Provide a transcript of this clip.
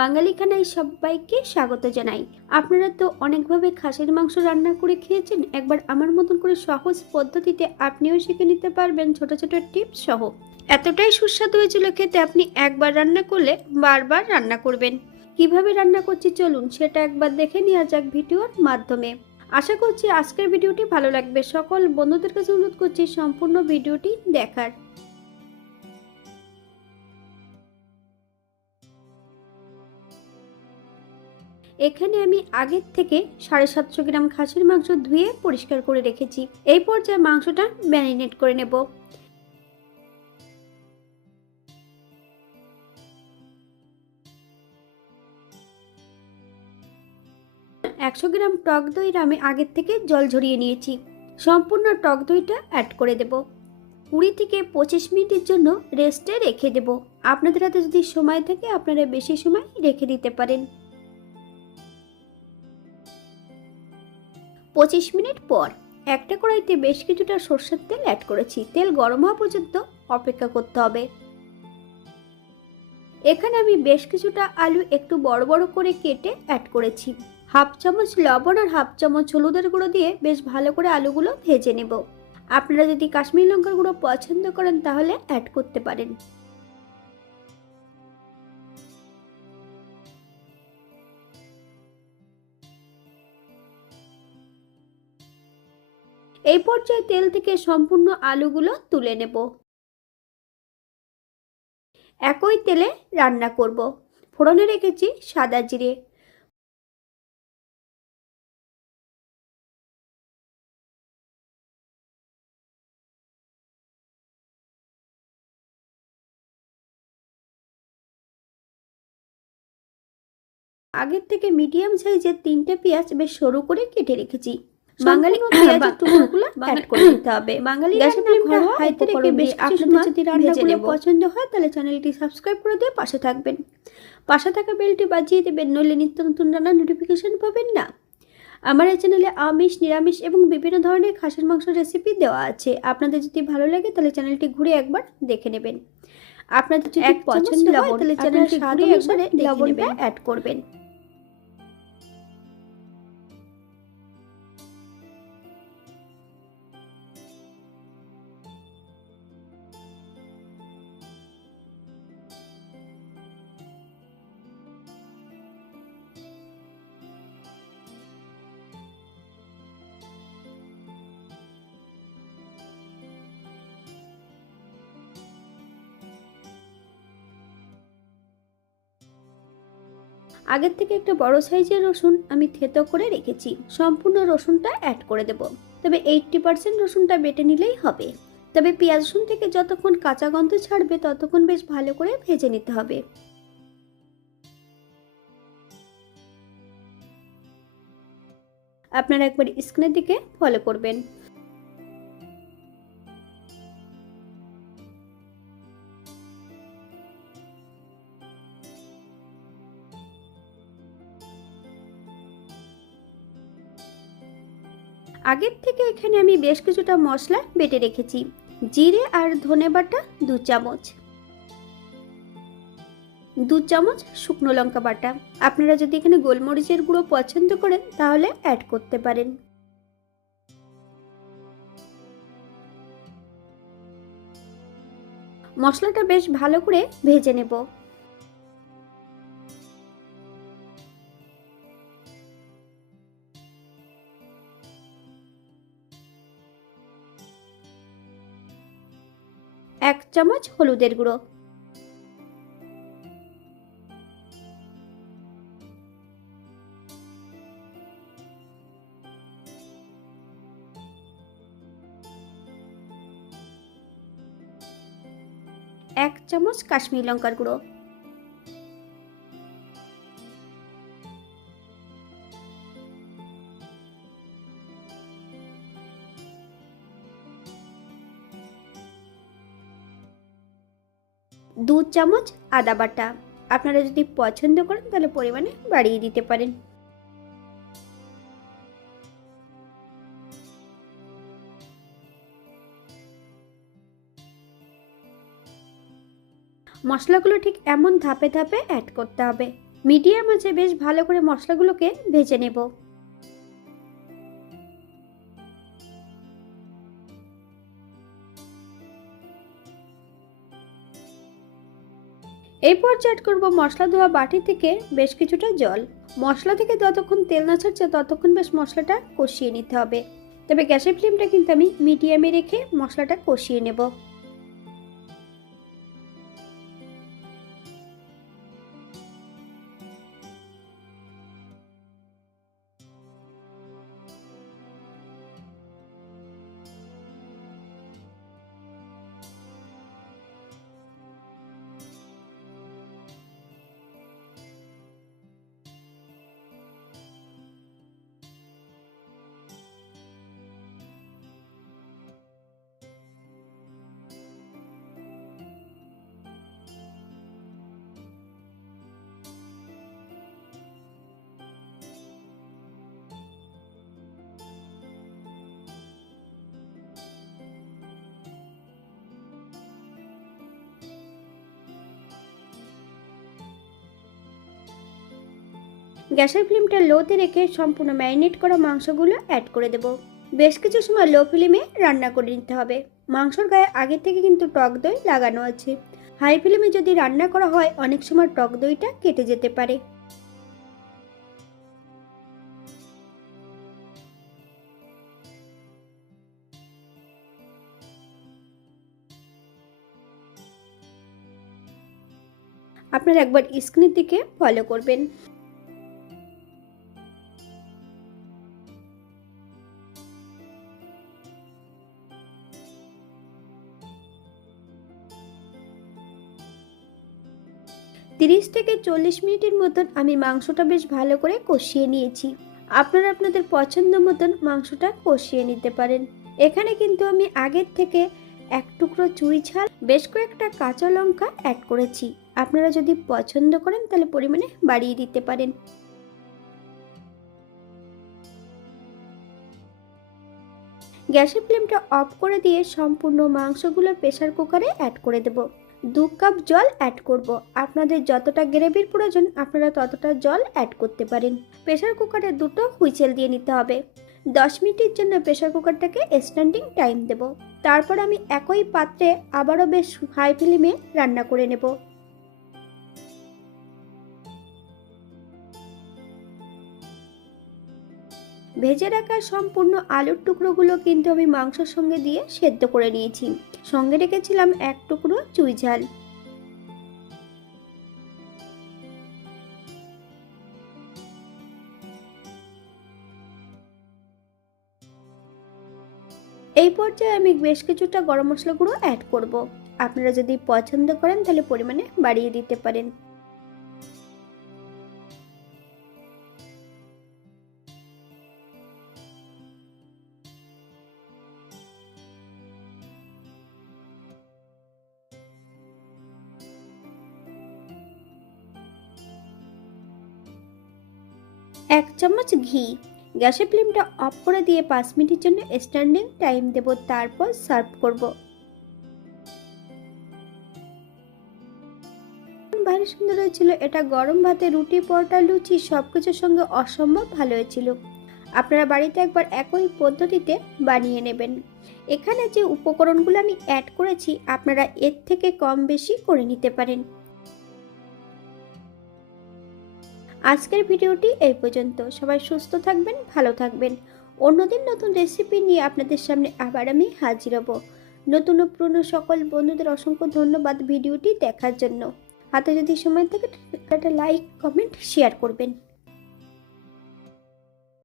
বাঙালি খানায় সবাইকে স্বাগত জানাই। আপনারা তো অনেকভাবে খাসির মাংস রান্না করে খেয়েছেন। একবার আমার মতন করে সহজ পদ্ধতিতে আপনিও শিখে নিতে পারবেন ছোট ছোট টিপস সহ। এতটাই সুস্বাদু হয়েছিল খেতে, আপনি একবার রান্না করলে বারবার রান্না করবেন। কিভাবে রান্না করছি চলুন সেটা একবার দেখে নেওয়া যাক ভিডিওর মাধ্যমে। আশা করছি আজকের ভিডিওটি ভালো লাগবে। সকল বন্ধুদের কাছে অনুরোধ করছি সম্পূর্ণ ভিডিওটি দেখার। এখানে আমি আগের থেকে 750 গ্রাম খাসির মাংস ধুয়ে পরিষ্কার করে রেখেছি। এই পর্যায়ে মাংসটা ম্যারিনেট করে নেব। একশো গ্রাম টক দইয়ের আমি আগের থেকে জল ঝরিয়ে নিয়েছি। সম্পূর্ণ টক দইটা অ্যাড করে দেব। 20 থেকে 25 মিনিটের জন্য রেস্টে রেখে দেব। আপনাদের হাতে যদি সময় থাকে আপনারা বেশি সময় রেখে দিতে পারেন। 25 মিনিট পর একটা কড়াইতে বেশ কিছুটা সরষের তেল অ্যাড করেছি। তেল গরম হওয়া পর্যন্ত অপেক্ষা করতে হবে। এখানে আমি বেশ কিছুটা আলু একটু বড় বড় করে কেটে অ্যাড করেছি। হাফ চামচ লবণ আর হাফ চামচ হলুদের গুঁড়ো দিয়ে বেশ ভালো করে আলুগুলো ভেজে নেব। আপনারা যদি কাশ্মীরি লঙ্কার গুঁড়ো পছন্দ করেন তাহলে অ্যাড করতে পারেন। এই পর্যায়ে তেল থেকে সম্পূর্ণ আলুগুলো তুলে নেব। একই তেলে রান্না করব। ফোড়নে রেখেছি সাদা জিরে, আগের থেকে মিডিয়াম সাইজের 3টে পেঁয়াজ বেশ সরু করে কেটে রেখেছি। বাঙালি পেঁয়াজের টুকরোগুলো অ্যাড করে দিতে হবে। বাঙালি গ্যাসের ফ্লেমটা হাইতে রেখে বেশ আপনাদের যদি রান্নাগুলো পছন্দ হয় তাহলে চ্যানেলটি সাবস্ক্রাইব করে দিয়ে পাশে থাকবেন। পাশে থাকা বেলটি বাজিয়ে দেবেন, নইলে নিত্য নতুন রান্নার নোটিফিকেশন পাবেন না। আমার এই চ্যানেলে আমিষ, নিরামিষ এবং বিভিন্ন ধরনের খাসির মাংস রেসিপি দেওয়া আছে। আপনাদের যদি ভালো লাগে তাহলে চ্যানেলটি ঘুরে একবার দেখে নেবেন। আপনাদের যদি পছন্দ হয় তাহলে চ্যানেলটি ঘুরে একবার লবণটা অ্যাড করবেন। আগের থেকে একটা বড় সাইজের রসুন আমি থেতো করে রেখেছি। সম্পূর্ণ রসুনটা অ্যাড করে দেব। তবে 80% রসুনটা বেটে নিলেই হবে। তবে পেঁয়াজ রসুন থেকে যতক্ষণ কাঁচা গন্ধ ছাড়বে ততক্ষণ বেশ ভালো করে ভেজে নিতে হবে। আপনারা একবার স্ক্রিনের দিকে ফলো করবেন। আগের থেকে এখানে আমি বেশ কিছুটা মশলা বেটে রেখেছি। জিরে আর ধনে বাটা 2 চামচ, 2 চামচ শুকনো লঙ্কা বাটা। আপনারা যদি এখানে গোলমরিচের গুঁড়ো পছন্দ করেন তাহলে অ্যাড করতে পারেন। মশলাটা বেশ ভালো করে ভেজে নেব। এক চামচ হলুদের গুঁড়ো, এক চামচ কাশ্মীরি লঙ্কার গুঁড়ো, দু চামচ আদা বাটা। আপনারা যদি পছন্দ করেন তাহলে পরিমাণে বাড়িয়ে দিতে পারেন। মশলাগুলো ঠিক এমন ধাপে ধাপে অ্যাড করতে হবে। মিডিয়াম আঁচে বেশ ভালো করে মশলাগুলোকে ভেজে নেব। এই পর্যায়ে অ্যাড করব মশলা ধোয়া বাটি থেকে বেশ কিছুটা জল। মশলা থেকে যতক্ষণ তেল না ছাড়ছে ততক্ষণ বেশ মশলাটা কষিয়ে নিতে হবে। তবে গ্যাসের ফ্লেমটা কিন্তু আমি মিডিয়ামে রেখে মশলাটা কষিয়ে নেব। গ্যাসের ফ্লেমটা লোতে রেখে সম্পূর্ণ ম্যারিনেট করা মাংসগুলো অ্যাড করে দেব। বেশ কিছু সময় লো ফ্লেমে রান্না করে নিতে হবে। মাংসর গায়ে আগে থেকে কিন্তু টক দই লাগানো আছে। হাই ফ্লেমে যদি রান্না করা হয় অনেক সময় টক দইটা কেটে যেতে পারে। আপনারা একবার স্ক্রিনের দিকে ফলো করবেন। 30 থেকে 40 মিনিটের মতন আমি মাংসটা বেশ ভালো করে কষিয়ে নিয়েছি। আপনারা আপনাদের পছন্দ মতন মাংসটা কষিয়ে নিতে পারেন। এখানে কিন্তু আমি আগের থেকে এক টুকরো চুই ঝাল, বেশ কয়েকটা কাঁচা লঙ্কা অ্যাড করেছি। আপনারা যদি পছন্দ করেন তাহলে পরিমাণে বাড়িয়ে দিতে পারেন। গ্যাসের ফ্লেমটা অফ করে দিয়ে সম্পূর্ণ মাংসগুলো প্রেসার কুকারে অ্যাড করে দেব। 2 কাপ জল অ্যাড করব। আপনাদের যতটা গ্রেভির প্রয়োজন আপনারা ততটা জল অ্যাড করতে পারেন। প্রেসার কুকারে 2টো হুইসেল দিয়ে নিতে হবে। 10 মিনিটের জন্য প্রেসার কুকারটাকে স্ট্যান্ডিং টাইম দেব। তারপর আমি একই পাত্রে আবারও বেশ হাই ফ্লেমে রান্না করে নেব। ভেজে রাখা সম্পূর্ণ আলুর টুকরোগুলো কিন্তু আমি মাংসের সঙ্গে দিয়ে সেদ্ধ করে নিয়েছি। সঙ্গে রেখেছিলাম এক টুকরো চুই ঝাল। এই পর্যায়ে আমি বেশ কিছুটা গরম মশলা গুঁড়ো অ্যাড করব। আপনারা যদি পছন্দ করেন তাহলে পরিমাণে বাড়িয়ে দিতে পারেন। এক চামচ ঘি। গ্যাসের ফ্লেমটা অফ করে দিয়ে 5 মিনিটের জন্য স্ট্যান্ডিং টাইম দেব। তারপর সার্ভ করব। ভারী সুন্দর হয়েছিল। এটা গরম ভাতে, রুটি, পরোটা, লুচি সবকিছুর সঙ্গে অসম্ভব ভালো হয়েছিল। আপনারা বাড়িতে একবার একই পদ্ধতিতে বানিয়ে নেবেন। এখানে যে উপকরণগুলো আমি অ্যাড করেছি আপনারা এর থেকে কম বেশি করে নিতে পারেন। আজকের ভিডিওটি এই পর্যন্ত। সবাই সুস্থ থাকবেন, ভালো থাকবেন। অন্যদিন নতুন রেসিপি নিয়ে আপনাদের সামনে আবার আমি হাজির হব। নতুন ও পুরনো সকল বন্ধুদের অসংখ্য ধন্যবাদ ভিডিওটি দেখার জন্য। হাতে যদি সময় থাকে একটা লাইক, কমেন্ট, শেয়ার করবেন।